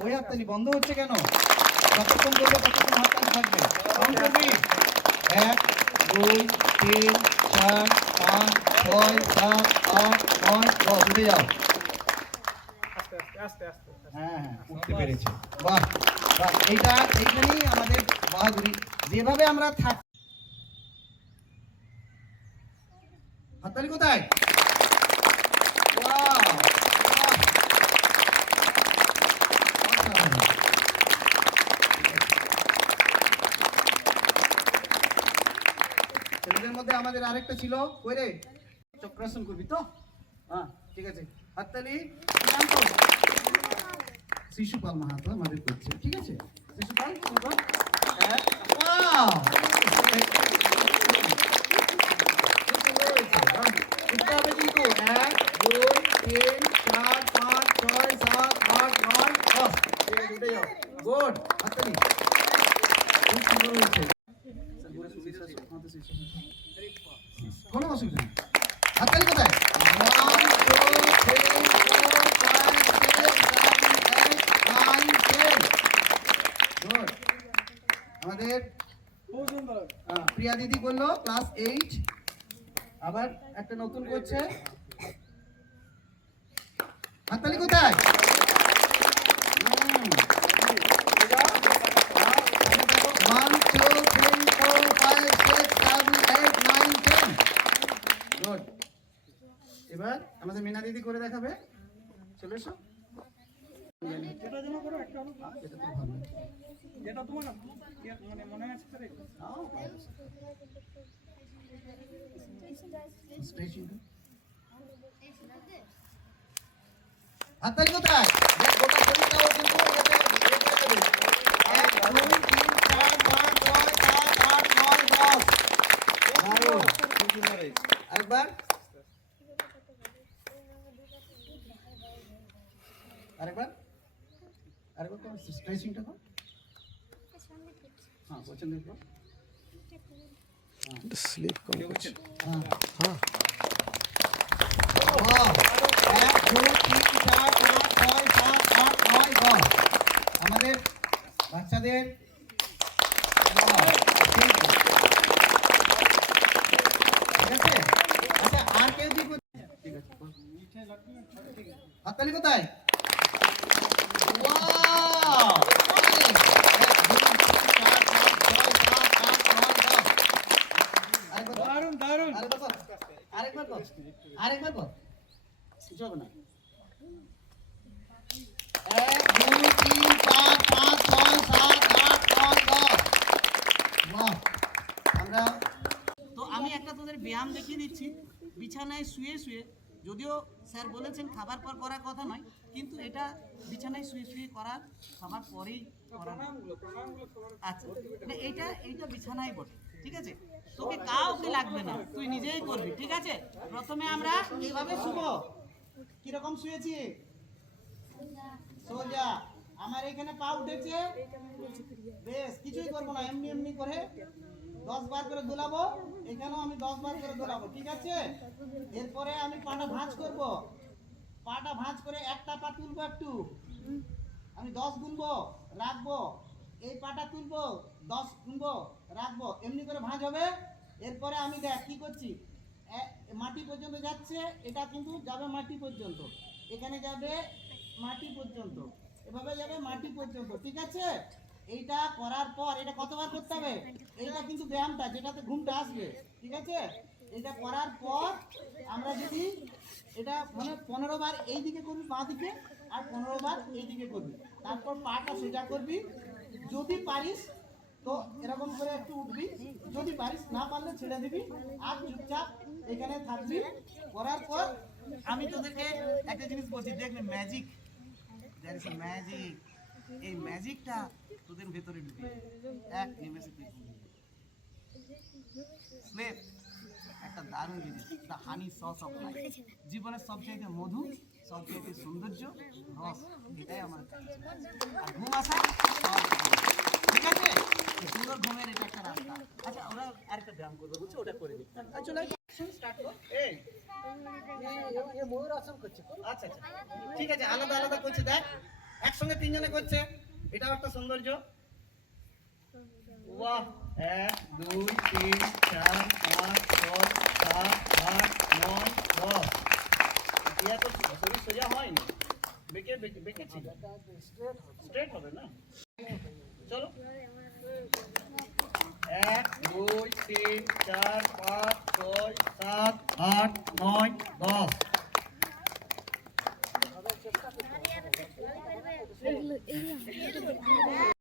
ওই হাততালি বন্ধ হচ্ছে কেন? যতক্ষণ করবে ততক্ষণ হাততালি থাকবে। কাউন্ট করবি 1 2 3 4 5 6 7 8 9 10 উঠে যাও। আস্তে আস্তে হ্যাঁ উঠতে পেরেছে, বাহ বাহ। এইখানেই আমাদের বাহাদুরি। যেভাবে আমরা থাক, হাততালি কোথায়? ছেলেদের মধ্যে আমাদের আরেকটা ছিল, কই রে? চক্রাসন করবি তো? হ্যাঁ ঠিক আছে, হাততালি। নাম তো শিশুপাল মাহাতো আমাদের করছে, ঠিক আছে? শিশুপাল উঠতে হবে কিন্তু 1 2 3 4 5 6 7 8 9 10। উঠে যাও, গুড। হাততালি, খুব সুন্দর হয়েছে। কোনো অসুবিধা নেই। হাততালি কোথায়? 1 2 3 4 5 6 7 8 9 10। গুড। আমাদের প্রিয়া দিদি বললো ক্লাস 8, আবার একটা নতুন করছে। হাততালি কোথায়? 1 2 3 4 5 6 7 8 9 10। গুড। এবার আমাদের মিনা দিদি করে দেখাবে। চলে এসো। এটা জমা করো একটা হলো। এটা তো ভালো। যেটা তোমার মানে মনে আছে তারে হাততালি কোথায়? দেখ গোটা শরীরটাও কিন্তু এতে 1 2 3 4 5 6 7 8 9 10। ভালো, খুব সুন্দর হয়েছে। আরেকবার আরেকবার আরেকবার তো স্ট্রেচিংটা কর। হ্যাঁ পছন্দ কর। স্লিপ কম করছে। হ্যাঁ হ্যাঁ বাহ, 1 2 3 4 5 6 7 8 9 10। আমাদের বাচ্চাদের ঠিক আছে। আচ্ছা আর কেউ কি করছে? ঠিক আছে, হাততালি কোথায়? ওয়াও, দারুন দারুন। আরেকবার কর, কিছু হবে না। 1 2 3 4 5 6 7 8 9 10। বাহ। আমরা তো আমি একটা তোদের ব্যায়াম দেখিয়ে দিচ্ছি বিছানায় শুয়ে শুয়ে। যদিও স্যার বলেছেন খাবার পর করার কথা নয়, কিন্তু এটা বিছানায় শুয়ে শুয়ে করার, খাবার পরেই করার। আচ্ছা মানে এইটা বিছানায় বটে, ঠিক আছে? তোকে কাউকে লাগবে না, তুই নিজেই করবি, ঠিক আছে? প্রথমে আমরা এইভাবে শুবো। কিরকম শুয়েছি? সোজা। আমার এখানে পা উঠেছে, বেশ কিছুই করবো না, এমনি এমনি করে 10 বার করে দোলাবো। এখানেও আমি 10 বার করে দোলাবো, ঠিক আছে? এরপরে আমি পাটা ভাঁজ করব। পাটা ভাঁজ করে একটা পা তুলবো, একটু আমি 10 গুনবো, রাখবো। এই পাটা তুলবো, 10 গুনবো, রাখবো। এমনি করে ভাঁজ হবে। এরপরে আমি দেখ কি করছি, মাটি পর্যন্ত যাচ্ছে, এটা কিন্তু যাবে মাটি পর্যন্ত, এখানে যাবে মাটি পর্যন্ত, এভাবে যাবে মাটি পর্যন্ত, ঠিক আছে? এইটা করার পর এটা কতবার করতে হবে? এইটা কিন্তু ব্যায়ামটা যেটাতে ঘুমটা আসবে, ঠিক আছে? এটা করার পর আমরা যদি এটা মানে 15 বার এই দিকে করবি বাঁ দিকে, আর 15 বার এই দিকে করবি। তারপর পাটা সোজা করবি। যদি পারিস তো এরকম করে একটু উঠবি, যদি পারিস, না পারলে ছেড়ে দিবি আর চুপচাপ এখানে থাকবি। করার পর আমি তোদেরকে একটা জিনিস বলছি, দেখবি magic, there is a magic. এই ম্যাজিকটা তোদের ভেতরে ঢুকে এক নিমেষে স্লেপ একটা দারুণ জিনিস, the honey sauce of life. জীবনের সবচাইতে মধু, সবচাইতে সৌন্দর্য, রস, এটাই আমার। আর ঘুম আসা, ঠিক আছে? সুন্দর ঘুমের এটা একটা রাস্তা। আচ্ছা ওরা আরেকটা ব্যায়াম করবে, বুঝছো? ওটা করে দিই। চলো স্টার্ট করো। এই ময়ূর আসন করছে। আচ্ছা আচ্ছা ঠিক আছে, আলাদা আলাদা করছে। দেখ একসঙ্গে তিনজনে করছে, এটাও একটা সৌন্দর্য। বাহ, 1 2 3 4 5 6 7 8 9 10। ইয়া তো শরীর সোজা হয়নি, বেঁকে বেঁকে বেঁকে ছিল, স্ট্রেট হবে না। চলো 1 2 3 4 5 6 7 8 9 10। এগুলো